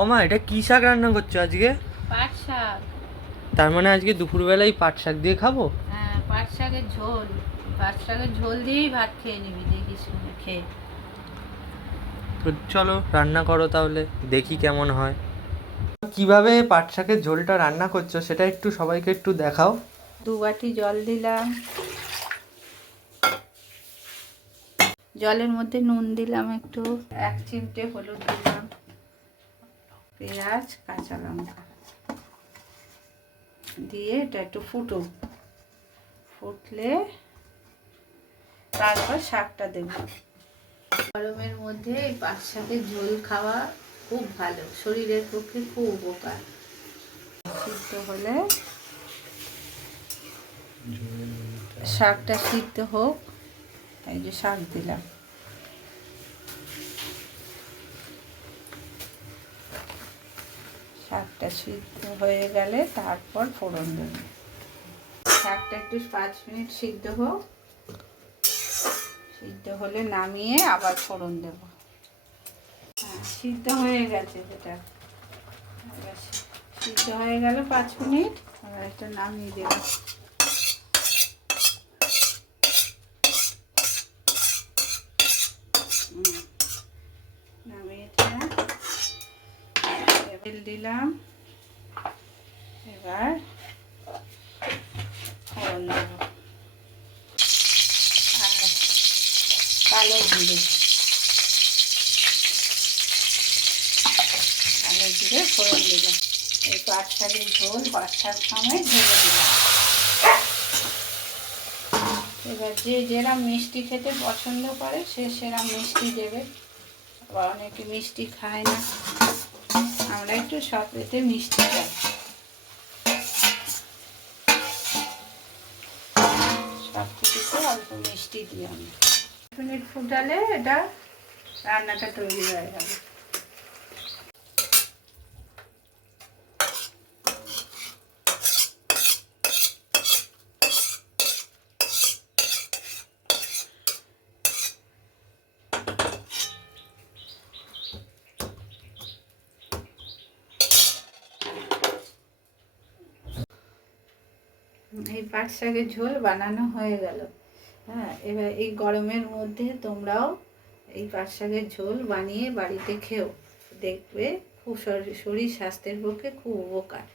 ও মা, এটা কি শাক রান্না করছো আজকে? পাট শাক। তার মানে আজকে দুপুরবেলায় পাট শাক দিয়ে খাবো? হ্যাঁ, পাট শাকের ঝোল। পাট শাকের ঝোল দিয়েই ভাত খেয়ে নিবি, দেখি শুনে খেয়ে। তো চলো রান্না করো তাহলে, দেখি কেমন হয়। কিভাবে পাট শাকের ঝোলটা রান্না করছো সেটা একটু সবাইকে একটু দেখাও। 2 বাটি জল দিলাম, জলের মধ্যে নুন দিলাম একটু, 1 চিমটে হলুদ দিলাম, পেঁয়াজ কাঁচা লঙ্কা দিয়ে এটা একটু ফুটলে তারপর শাকটা দেব। গরমের মধ্যে এই পাট শাকের ঝোল খাওয়া খুব ভালো, শরীরের পক্ষে খুব উপকার। সিদ্ধ হলে শাকটা সিদ্ধ হোক, এই যে শাক দিলাম। শাকটা সিদ্ধ হয়ে গেলে তারপর ফোড়ন দেব। শাকটা একটু 5 মিনিট সিদ্ধ হোক, সিদ্ধ হলে নামিয়ে আবার ফোড়ন দেব। হ্যাঁ, সিদ্ধ হয়ে গেছে, যেটা সিদ্ধ হয়ে গেল 5 মিনিট, আবার এটা নামিয়ে দেব। নামিয়ে তেল দিলাম, এবার ফোড়ন দেব আর কালো জিরে ফোড়ন দিলাম। এই পাট শাকের ঝোল, পাট শাক সমেত ঢেলে দিলাম। এবার যে যেরকম মিষ্টি খেতে পছন্দ করে সে সেরকম মিষ্টি দেবে, আবার অনেকে মিষ্টি খায় না, আমরা একটু সব এতে মিষ্টি খাই। সব কিছুতে অল্প মিষ্টি দিই আমি। 1 মিনিট ফুটালে এটা রান্নাটা তৈরি হয়ে যাবে। এই পাট শাকের ঝোল বানানো হয়ে গেল। হ্যাঁ, এবার এই গরমের মধ্যে তোমরাও এই পাট শাকের ঝোল বানিয়ে বাড়িতে খেও, দেখবে খুব শরীর স্বাস্থ্যের পক্ষে খুব উপকার।